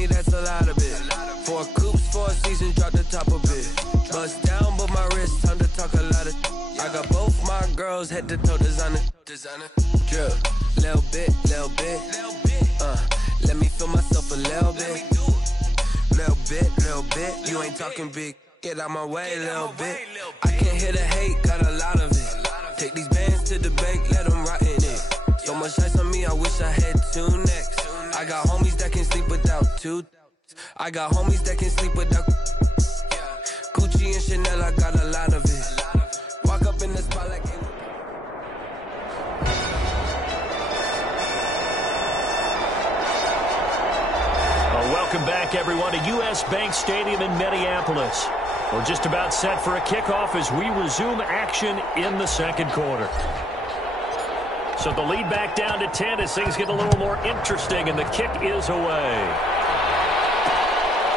me, that's a lot of it. Four coops, 4 seasons, drop the top a bit. Bust down, but my wrist, time to talk a lot of. I got both my girls head to toe designer. Drip, little bit. Let me feel myself a little bit. Little bit. You ain't talking big. Get out my way, little bit. I can't hear the hate, got a lot of it. Take these bands to the bank, let them rot in it. So much ice on me, I wish I had 2 necks. I got homies that can sleep without 2. I got homies that can sleep without Gucci and Chanel, I got a lot of it. Walk up in the spot like Welcome back, everyone, to U.S. Bank Stadium in Minneapolis. We're just about set for a kickoff as we resume action in the second quarter. So the lead back down to 10 as things get a little more interesting, and the kick is away.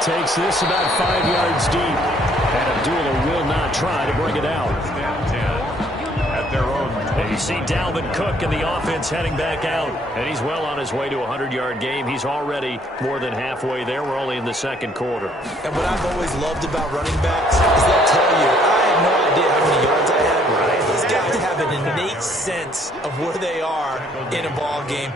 Takes this about 5 yards deep, and Abdullah will not try to bring it out. At their own. And you see Dalvin Cook and the offense heading back out, and he's well on his way to a 100-yard game. He's already more than halfway there. We're only in the second quarter. And what I've always loved about running backs is they'll tell you, I have no idea how many yards I have. Right? These guys have an innate sense of where they are in a ball game.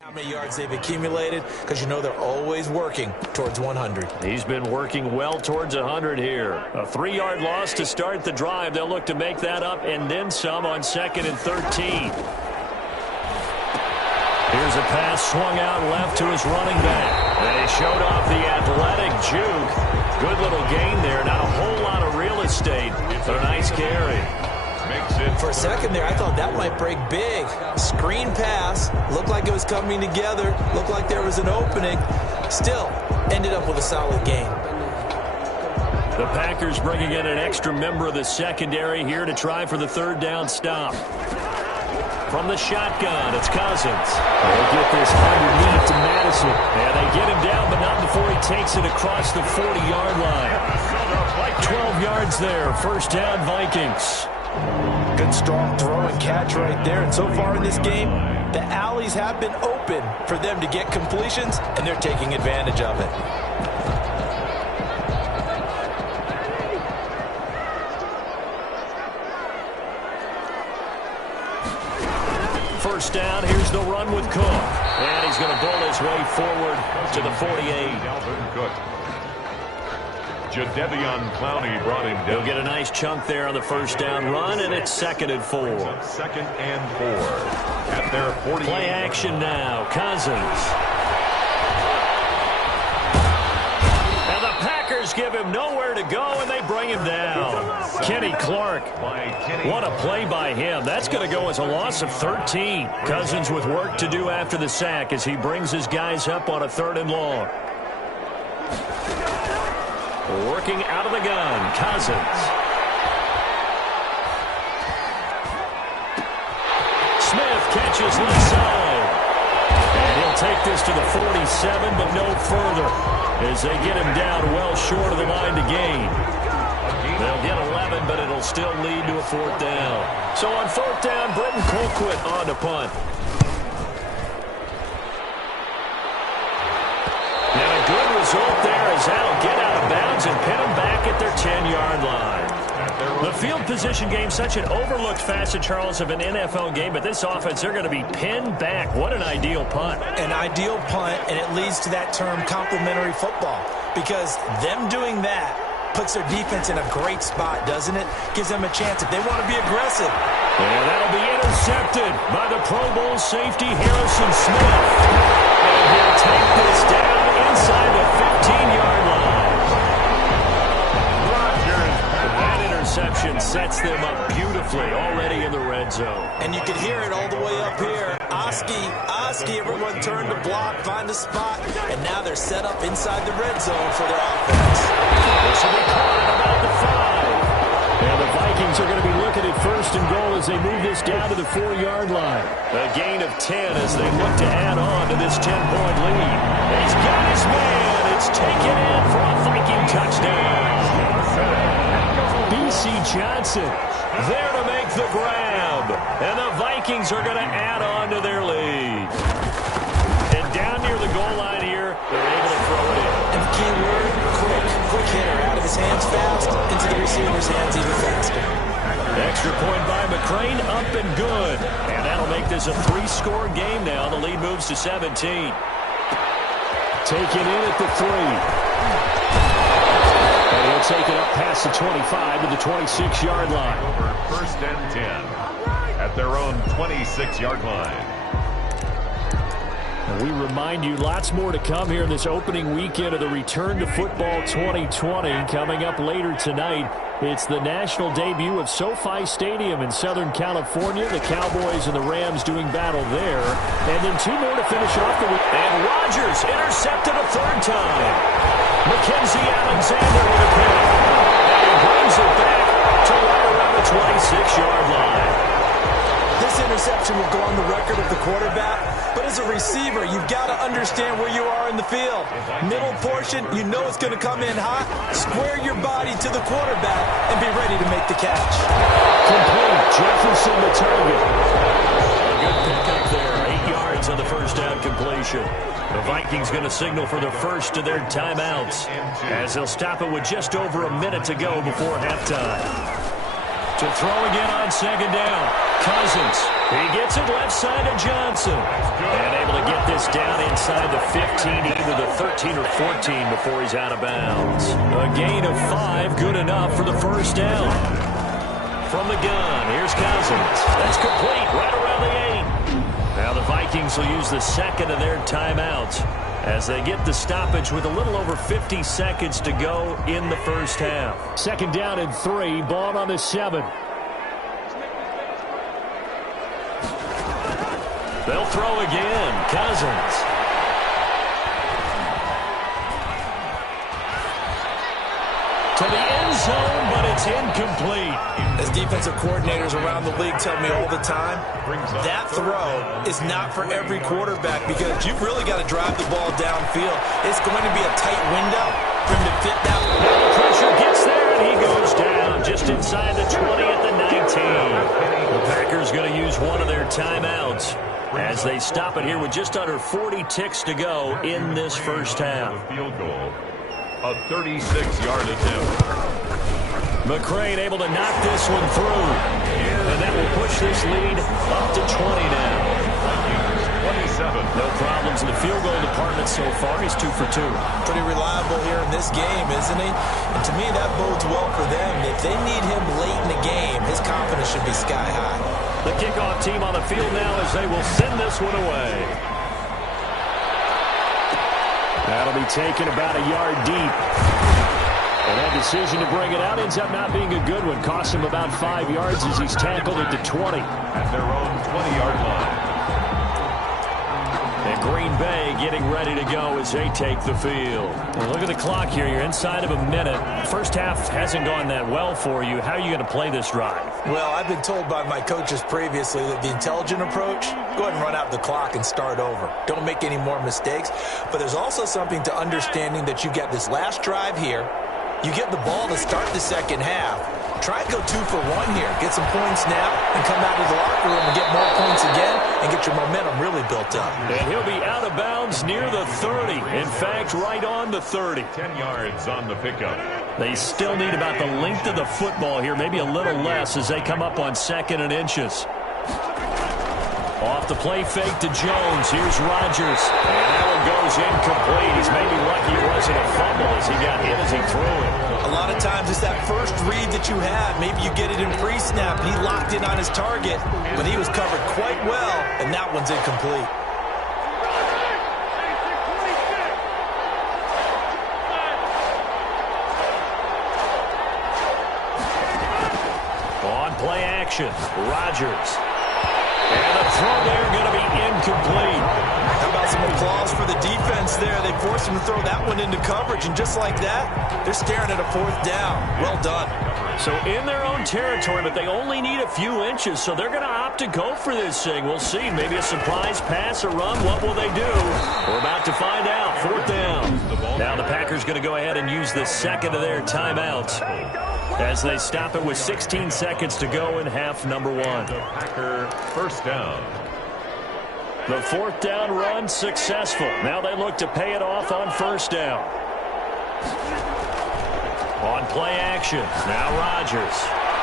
How many yards they've accumulated, because you know they're always working towards 100. He's been working well towards 100 here. A 3-yard loss to start the drive. They'll look to make that up and then some on 2nd and 13. Here's a pass swung out left to his running back. And he showed off the athletic juke. Good little gain there. Not a whole lot of real estate, but a nice carry. For a second there, I thought that might break big. Screen pass. Looked like it was coming together. Looked like there was an opening. Still, ended up with a solid gain. The Packers bringing in an extra member of the secondary here to try for the 3rd down stop. From the shotgun, it's Cousins. They'll get this underneath to Madison. And they get him down, but not before he takes it across the 40-yard line. 12 yards there. 1st down, Vikings. Good strong throw and catch right there. And so far in this game, the alleys have been open for them to get completions, and they're taking advantage of it. First down, here's the run with Cook. And he's going to bull his way forward to the 48. Jadeveon Clowney brought him down. He'll get a nice chunk there on the 1st down run, and it's 2nd and 4. 2nd and 4 at their 48. Play action now. Cousins. And the Packers give him nowhere to go, and they bring him down. Kenny Clark. What a play by him. That's going to go as a loss of 13. Cousins with work to do after the sack as he brings his guys up on a 3rd and long. Working out of the gun, Cousins. Smith catches left side. And he'll take this to the 47, but no further as they get him down well short of the line to gain. They'll get 11 him, but it'll still lead to a 4th down. So on 4th down, Britton Colquitt on to punt. And a good result there as that'll get out of bounds and pin them back at their 10-yard line. The field position game, such an overlooked facet, Charles, of an NFL game, but this offense, they're going to be pinned back. What an ideal punt. An ideal punt, and it leads to that term complementary football, because them doing that puts their defense in a great spot, doesn't it? Gives them a chance if they want to be aggressive. And that'll be intercepted by the Pro Bowl safety Harrison Smith. And he'll take this down inside the 15-yard line. That interception sets them up beautifully already in the red zone. And you can hear it all the way up here. Oski, everyone turned to block, find a spot, and now they're set up inside the red zone for their offense. This will be caught at about the 5. And the Vikings are going to be looking at 1st and goal as they move this down to the 4-yard line. A gain of 10 as they look to add on to this 10-point lead. He's got his man. It's taken in for a Viking touchdown. B.C. Johnson there to make the grab. And the Vikings are going to add on to their lead. And down near the goal line here, they're able to throw it in. And the key word, quick hitter. Out of his hands fast, into the receiver's hands even faster. Extra point by McCrane, up and good. And that'll make this a 3-score game now. The lead moves to 17. Taken in at the 3. And he'll take it up past the 25 to the 26-yard line. Over 1st and 10 at their own 26-yard line. And we remind you, lots more to come here in this opening weekend of the Return to Football 2020. Coming up later tonight, it's the national debut of SoFi Stadium in Southern California. The Cowboys and the Rams doing battle there. And then 2 more to finish off the week. And Rodgers intercepted a 3rd time. Mackenzie Alexander with a pick. And he brings it back to right around the 26-yard line. This interception will go on the record of the quarterback, but as a receiver, you've got to understand where you are in the field. Middle portion, you know it's going to come in hot. Square your body to the quarterback and be ready to make the catch. Complete. Jefferson the target. A good pickup there. 8 yards on the 1st down completion. The Vikings going to signal for the first of their timeouts as they'll stop it with just over a minute to go before halftime. To throw again on 2nd down. Cousins. He gets it left side to Johnson. And able to get this down inside the 15, either the 13 or 14 before he's out of bounds. A gain of 5, good enough for the 1st down. From the gun, here's Cousins. That's complete right around the 8. Now the Vikings will use the 2nd of their timeouts as they get the stoppage with a little over 50 seconds to go in the 1st half. 2nd down and 3, ball on the 7. They'll throw again. Cousins. To the end zone, but it's incomplete. As defensive coordinators around the league tell me all the time, that throw is not for every quarterback because you've really got to drive the ball downfield. It's going to be a tight window for him to fit that. Now the pressure gets there, and he goes down just inside the 20 at the 19. The Packers going to use one of their timeouts as they stop it here with just under 40 ticks to go in this 1st half. Field goal, a 36-yard attempt. McCrane able to knock this one through. And that will push this lead up to 20 now. 27. No problems in the field goal department so far. He's 2 for 2. Pretty reliable here in this game, isn't he? And to me, that bodes well for them. If they need him late in the game, his confidence should be sky high. The kickoff team on the field now as they will send this one away. That'll be taken about a yard deep. And that decision to bring it out ends up not being a good one. Costs him about 5 yards as he's tackled at the 20. At their own 20-yard line. And Green Bay getting ready to go as they take the field. Well, look at the clock here. You're inside of a minute. First half hasn't gone that well for you. How are you going to play this drive? Well, I've been told by my coaches previously that the intelligent approach, go ahead and run out the clock and start over. Don't make any more mistakes. But there's also something to understanding that you get this last drive here. You get the ball to start the second half. Try and go 2 for 1 here. Get some points now and come out of the locker room and get more points again and get your momentum really built up. And he'll be out of bounds near the 30. In fact, right on the 30. 10 yards on the pickup. They still need about the length of the football here, maybe a little less as they come up on 2nd and inches. Off the play fake to Jones. Here's Rodgers. And that one goes incomplete. He's maybe lucky it wasn't a fumble as he got hit as he threw it. A lot of times it's that first read that you have. Maybe you get it in pre-snap. He locked in on his target, but he was covered quite well, and that one's incomplete. On play action, Rodgers. And the throw there going to be incomplete. How about some applause for the defense there? They forced him to throw that one into coverage, and just like that, they're staring at a 4th down. Well done. So in their own territory, but they only need a few inches, so they're going to opt to go for this thing. We'll see. Maybe a surprise pass or run. What will they do? We're about to find out. 4th down. Now the Packers going to go ahead and use the second of their timeouts as they stop it with 16 seconds to go in half number 1. Packer first down. The 4th down run successful. Now they look to pay it off on 1st down. On play action. Now Rodgers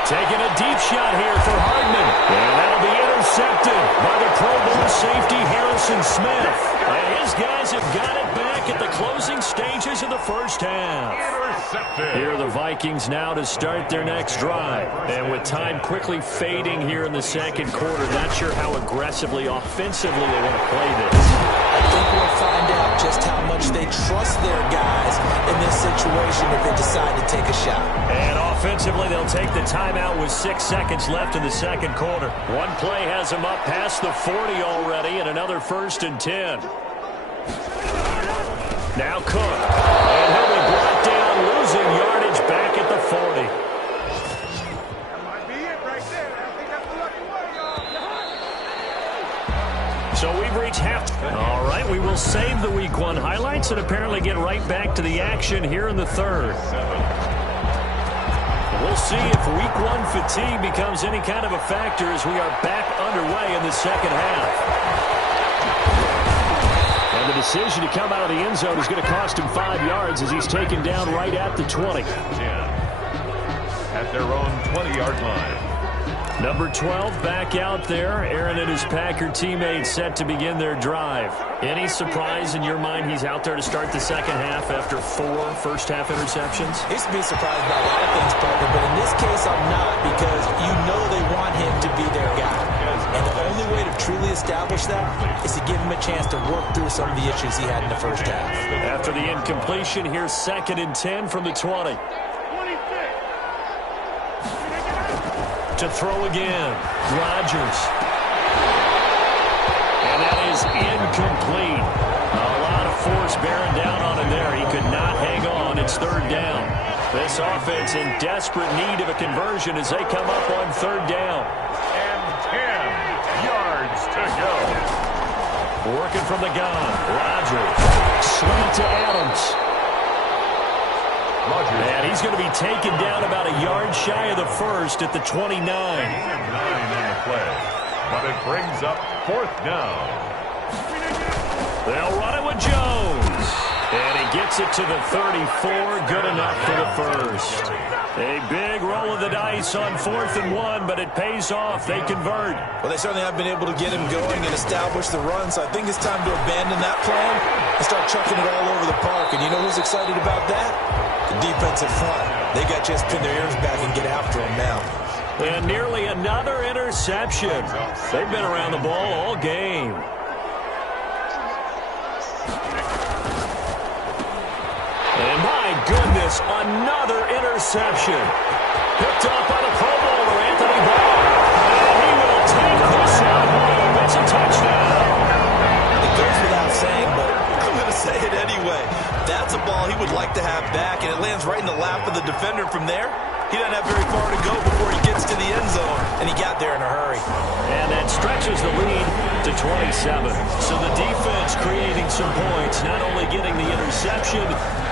taking a deep shot here for Hardman. And that'll be intercepted by the Pro Bowl safety Harrison Smith. And his guys have got it back at the closing stages of the first half. Intercepted. Here are the Vikings now to start their next drive. And with time quickly fading here in the second quarter, not sure how aggressively, offensively they want to play this. I think we'll find out just how much they trust their guys in this situation if they decide to take a shot. And offensively, they'll take the timeout with 6 seconds left in the second quarter. One play has them up past the 40 already, and another 1st and 10. Now Cook. And he'll be brought down, losing yardage back at the 40. That might be it right there. I think that's the lucky one, y'all. So we've reached half. All right, we will save the Week 1 highlights and apparently get right back to the action here in the 3rd. We'll see if Week 1 fatigue becomes any kind of a factor as we are back underway in the second half. And the decision to come out of the end zone is going to cost him 5 yards as he's taken down right at the 20. 10 at their own 20-yard line. Number 12 back out there. Aaron and his Packer teammates set to begin their drive. Any surprise in your mind he's out there to start the second half after 4 first-half interceptions? Used to be surprised by a lot of things, partner, but in this case I'm not, because you know they want him to be their guy. And the only way to truly establish that is to give him a chance to work through some of the issues he had in the first half. After the incompletion, here's 2nd and 10 from the 20. To throw again, Rodgers. And that is incomplete. A lot of force bearing down on him there. He could not hang on. It's 3rd down. This offense in desperate need of a conversion as they come up on 3rd down. And 10 yards to go. Working from the gun, Rodgers. Slant to Adams. And he's going to be taken down about a yard shy of the 1st at the 29. 9 on the play. But it brings up 4th down. They'll run it with Jones. And he gets it to the 34. Good enough for the 1st. A big roll of the dice on 4th and 1, but it pays off. They convert. Well, they certainly have been able to get him going and establish the run, so I think it's time to abandon that plan and start chucking it all over the park. And you know who's excited about that? The defensive front. They got just pin their ears back and get after him now. And nearly another interception. They've been around the ball all game. And my goodness, another interception. Picked up by the Pro Bowler, Anthony Barr. And he will take this one home. It's a touchdown. It goes without saying, but I'm going to say it anyway. That's a ball he would like to have back, and it lands right in the lap of the defender from there. He doesn't have very far to go before he gets to the end zone, and he got there in a hurry. And that stretches the lead to 27. So the defense creating some points, not only getting the interception,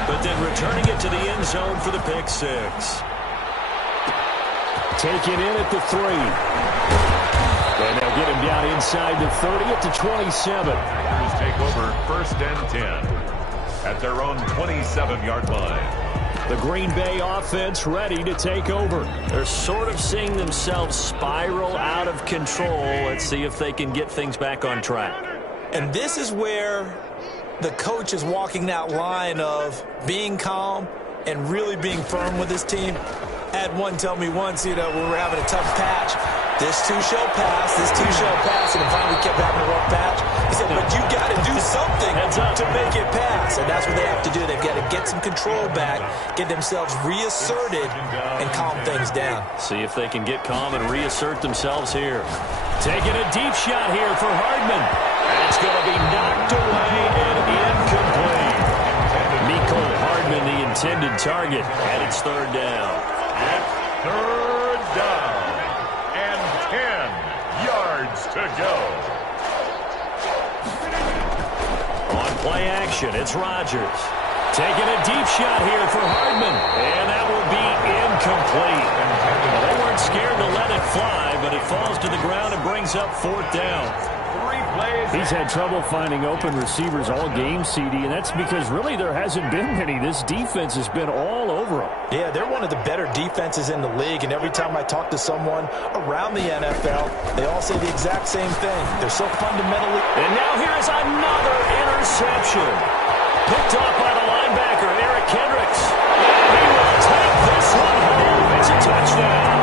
but then returning it to the end zone for the pick six. Take it in at the 3. And they'll get him down inside the 30 at the 27. Packers take over 1st and 10 at their own 27-yard line. The Green Bay offense ready to take over. They're sort of seeing themselves spiral out of control. Let's see if they can get things back on track. And this is where the coach is walking that line of being calm and really being firm with his team. I had one tell me once, when we were having a tough patch, this too shall pass, this too shall pass, and finally we kept having a rough patch. He said, but you got to do something to make it pass, and that's what they have to do. They've got to get some control back, get themselves reasserted, and calm things down. See if they can get calm and reassert themselves here. Taking a deep shot here for Hardman. And it's going to be knocked away and incomplete. Mecole Hardman, the intended target, and it's 3rd down. At 3rd down and 10 yards to go. On play action, it's Rodgers. Taking a deep shot here for Hardman, and that will be incomplete. They weren't scared to let it fly, but it falls to the ground and brings up 4th down. He's had trouble finding open receivers all game, CD, and that's because really there hasn't been many. This defense has been all over him. Yeah, they're one of the better defenses in the league, and every time I talk to someone around the NFL, they all say the exact same thing. They're so fundamentally... And now here's another interception. Picked off by the linebacker, Eric Kendricks. And he will take this one home. It's a touchdown.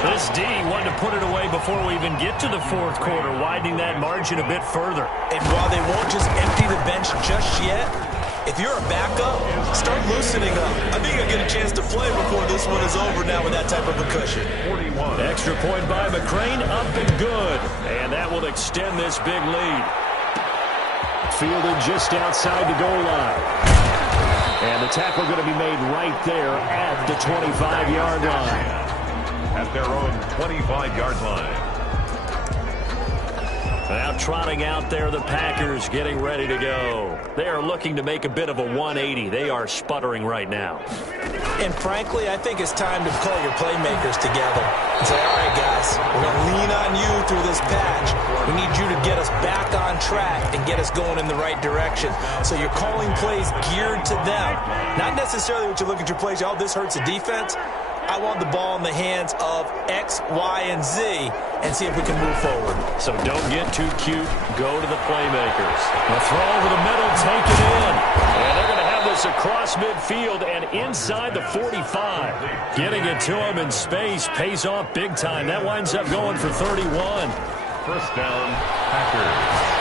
This D wanted to put it away before we even get to the 4th quarter, widening that margin a bit further. And while they won't just empty the bench just yet, if you're a backup, start loosening up. I think you'll get a chance to play before this one is over now with that type of a cushion. 41. Extra point by McCrane, up and good. And that will extend this big lead. Fielded just outside the goal line. And the tackle going to be made right there at the 25-yard line. At their own 25-yard line. Now trotting out there, the Packers getting ready to go. They are looking to make a bit of a 180. They are sputtering right now. And frankly, I think it's time to call your playmakers together and say, all right, guys, we're going to lean on you through this patch. We need you to get us back on track and get us going in the right direction. So you're calling plays geared to them. Not necessarily what you look at your plays, oh, this hurts the defense. I want the ball in the hands of X, Y, and Z and see if we can move forward. So don't get too cute. Go to the playmakers. The throw over the middle, take it in. And they're going to have this across midfield and inside the 45. Getting it to him in space pays off big time. That winds up going for 31. 1st down, Packers.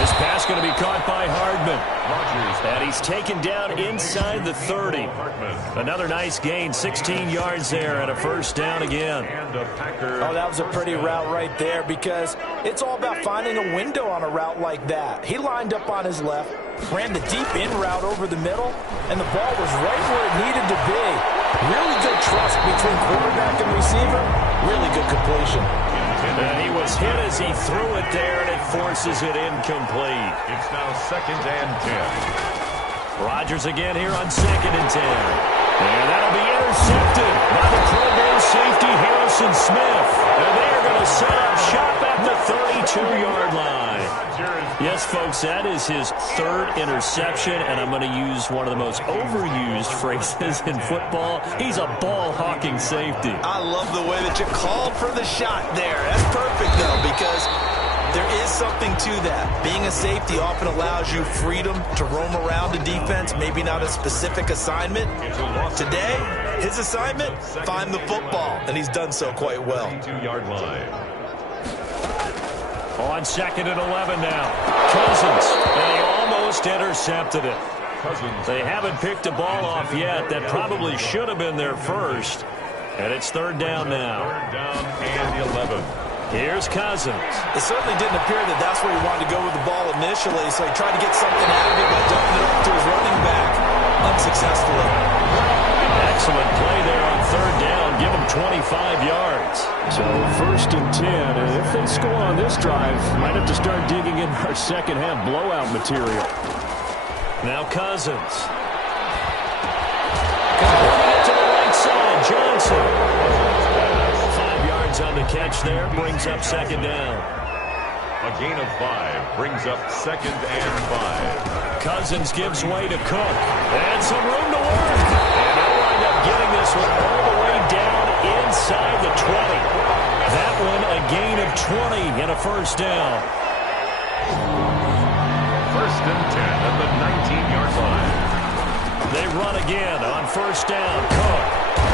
This pass going to be caught by Hardman. And he's taken down inside the 30. Another nice gain, 16 yards there and a 1st down again. Oh, that was a pretty route right there because it's all about finding a window on a route like that. He lined up on his left, ran the deep in route over the middle, and the ball was right where it needed to be. Really good trust between quarterback and receiver. Really good completion. And he was hit as he threw it there, and it forces it incomplete. It's now 2nd and 10. Rodgers again here on 2nd and 10. And that'll be intercepted by the Pro Bowl safety Harrison Smith. And they are going to set up shop at the 32-yard line. Yes, folks, that is his 3rd interception, and I'm going to use one of the most overused phrases in football. He's a ball-hawking safety. I love the way that you called for the shot there. That's perfect, though, because there is something to that. Being a safety often allows you freedom to roam around the defense, maybe not a specific assignment. Today, his assignment, find the football, and he's done so quite well. 2-yard line. On 2nd and 11 now. Cousins, and he almost intercepted it. They haven't picked a ball off yet. That probably should have been their first. And it's 3rd down now. 3rd down and 11. Here's Cousins. It certainly didn't appear that that's where he wanted to go with the ball initially, so he tried to get something out of it by dumping it off to his running back unsuccessfully. Excellent play there on 3rd down. Give him 25 yards. So 1st and 10, and if they score on this drive, might have to start digging in our second half blowout material. Now Cousins. Cousin. 5 yards on the catch there, brings up second down. A gain of 5 brings up 2nd and 5. Cousins gives way to Cook. And some room to work. And they'll wind up getting this one all the way down inside the 20. That one a gain of 20 and a first down. 1st and 10 at the 19-yard line. They run again on first down. Cook.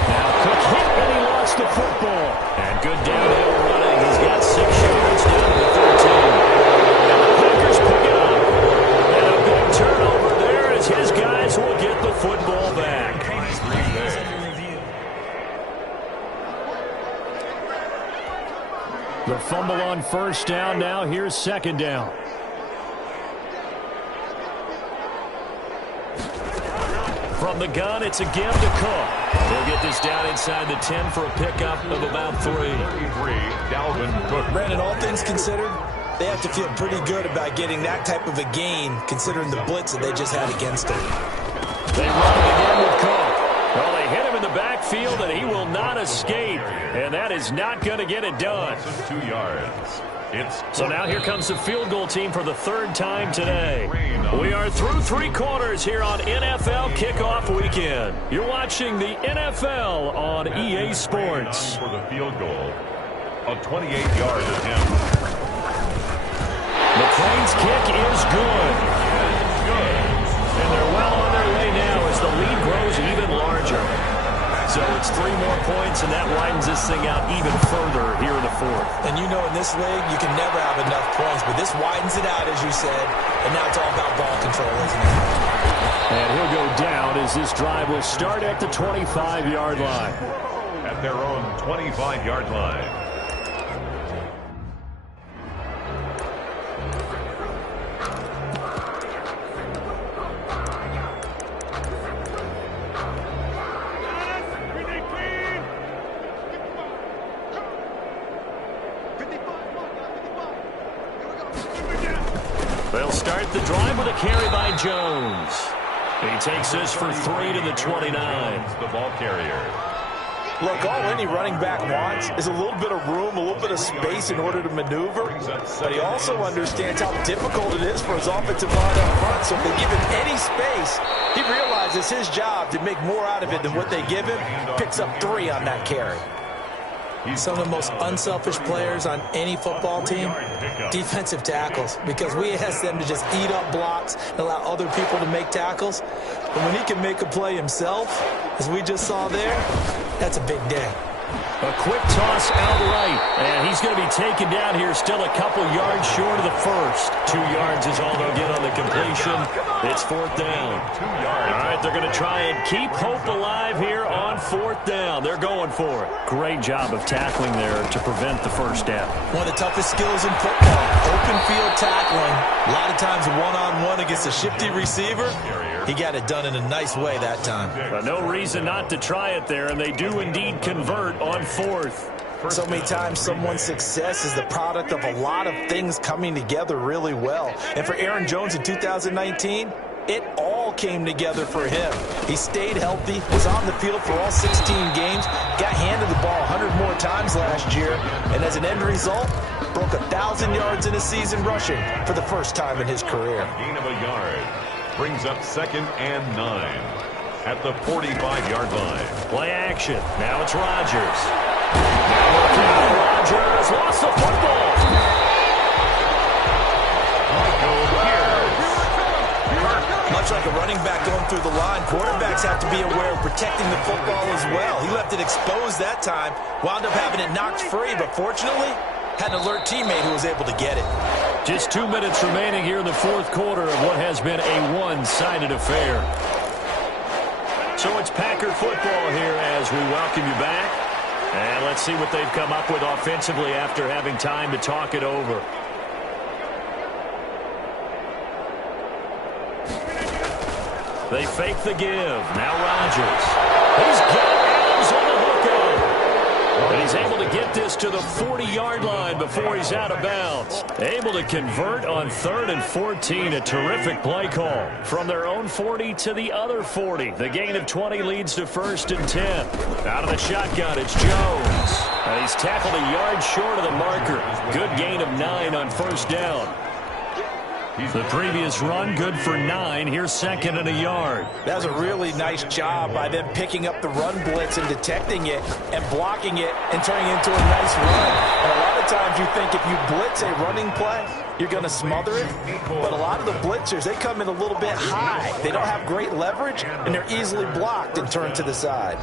Now Cook hit and he lost the football. And good downhill running. He's got 6 yards down to the 13. And the Packers pick it up. And a big turnover there as his guys will get the football back. The fumble on first down. Now here's second down. From the gun, it's a give to Cook. He'll get this down inside the 10 for a pickup of about 3. 33, Dalvin Cook. Brandon, all things considered, they have to feel pretty good about getting that type of a gain, considering the blitz that they just had against them. They run it again with Cook. Well, they hit him in the backfield, and he will not escape. And that is not going to get it done. 2 yards. So now here comes the field goal team for the 3rd time today. We are through 3 quarters here on NFL Kickoff Weekend. You're watching the NFL on EA Sports. For the field goal, a 28-yard attempt. McLean's kick is good. And they're well on their way now as the lead grows even larger. So it's 3 more points, and that widens this thing out even further here in the 4th. And you know, in this league, you can never have enough points, but this widens it out, as you said, and now it's all about ball control, isn't it? And he'll go down as this drive will start at the 25-yard line. At their own 25-yard line. They'll start the drive with a carry by Jones. He takes this for 3 to the 29. The ball carrier. Look, all any running back wants is a little bit of room, a little bit of space in order to maneuver. But he also understands how difficult it is for his offensive line up front. So if they give him any space, he realizes his job to make more out of it than what they give him. Picks up 3 on that carry. Some of the most unselfish players on any football team, defensive tackles, because we ask them to just eat up blocks and allow other people to make tackles. But when he can make a play himself, as we just saw there, that's a big day. A quick toss outright, and he's going to be taken down here still a couple yards short of the first. 2 yards is all they'll get on the completion. It's 4th down. 2 yards. All right, they're going to try and keep hope alive here on 4th down. They're going for it. Great job of tackling there to prevent the first down. One of the toughest skills in football, open field tackling. A lot of times one-on-one against a shifty receiver. He got it done in a nice way that time. But no reason not to try it there, and they do indeed convert on 4th. So many times someone's success is the product of a lot of things coming together really well. And for Aaron Jones in 2019, it all came together for him. He stayed healthy, was on the field for all 16 games, got handed the ball 100 more times last year, and as an end result, broke 1,000 yards in a season rushing for the first time in his career. Gain of a yard. Brings up 2nd and 9 at the 45-yard line. Play action. Now it's Rodgers. Rodgers lost the football. Much like a running back going through the line, quarterbacks have to be aware of protecting the football as well. He left it exposed that time, wound up having it knocked free, but fortunately, had an alert teammate who was able to get it. Just 2 minutes remaining here in the 4th quarter of what has been a one-sided affair. So it's Packer football here as we welcome you back. And let's see what they've come up with offensively after having time to talk it over. They fake the give. Now Rodgers. He's got Adams on the hookup. And he's able to get this to the 40-yard line before he's out of bounds. Able to convert on 3rd and 14. A terrific play call. From their own 40 to the other 40. The gain of 20 leads to 1st and 10. Out of the shotgun, it's Jones. And he's tackled a yard short of the marker. Good gain of 9 on 1st down. The previous run, good for 9. Here's 2nd and a yard. That was a really nice job by them picking up the run blitz and detecting it and blocking it and turning it into a nice run. And a lot of times you think if you blitz a running play, you're going to smother it. But a lot of the blitzers, they come in a little bit high. They don't have great leverage, and they're easily blocked and turned to the side.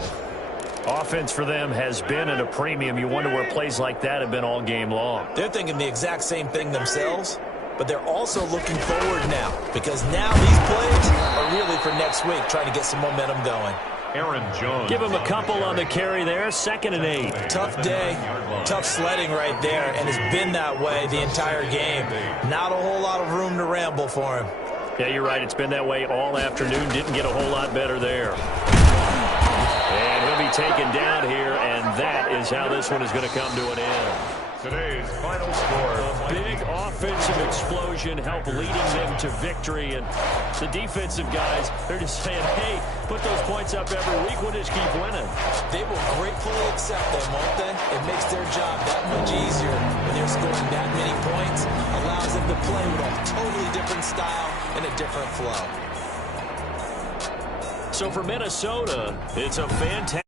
Offense for them has been at a premium. You wonder where plays like that have been all game long. They're thinking the exact same thing themselves. But they're also looking forward now, because now these plays are really for next week, trying to get some momentum going. Aaron Jones. Give him a couple on the carry there. 2nd and 8. Tough day, tough sledding right there, and it's been that way the entire game. Not a whole lot of room to ramble for him. Yeah, you're right. It's been that way all afternoon. Didn't get a whole lot better there. And he'll be taken down here, and that is how this one is going to come to an end. Today's final score. A big offensive explosion helped leading them to victory. And the defensive guys, they're just saying, hey, put those points up every week. We'll just keep winning. They will gratefully accept them, won't they? It makes their job that much easier when they're scoring that many points. Allows them to play with a totally different style and a different flow. So for Minnesota, it's a fantastic